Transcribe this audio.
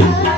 ফেলবে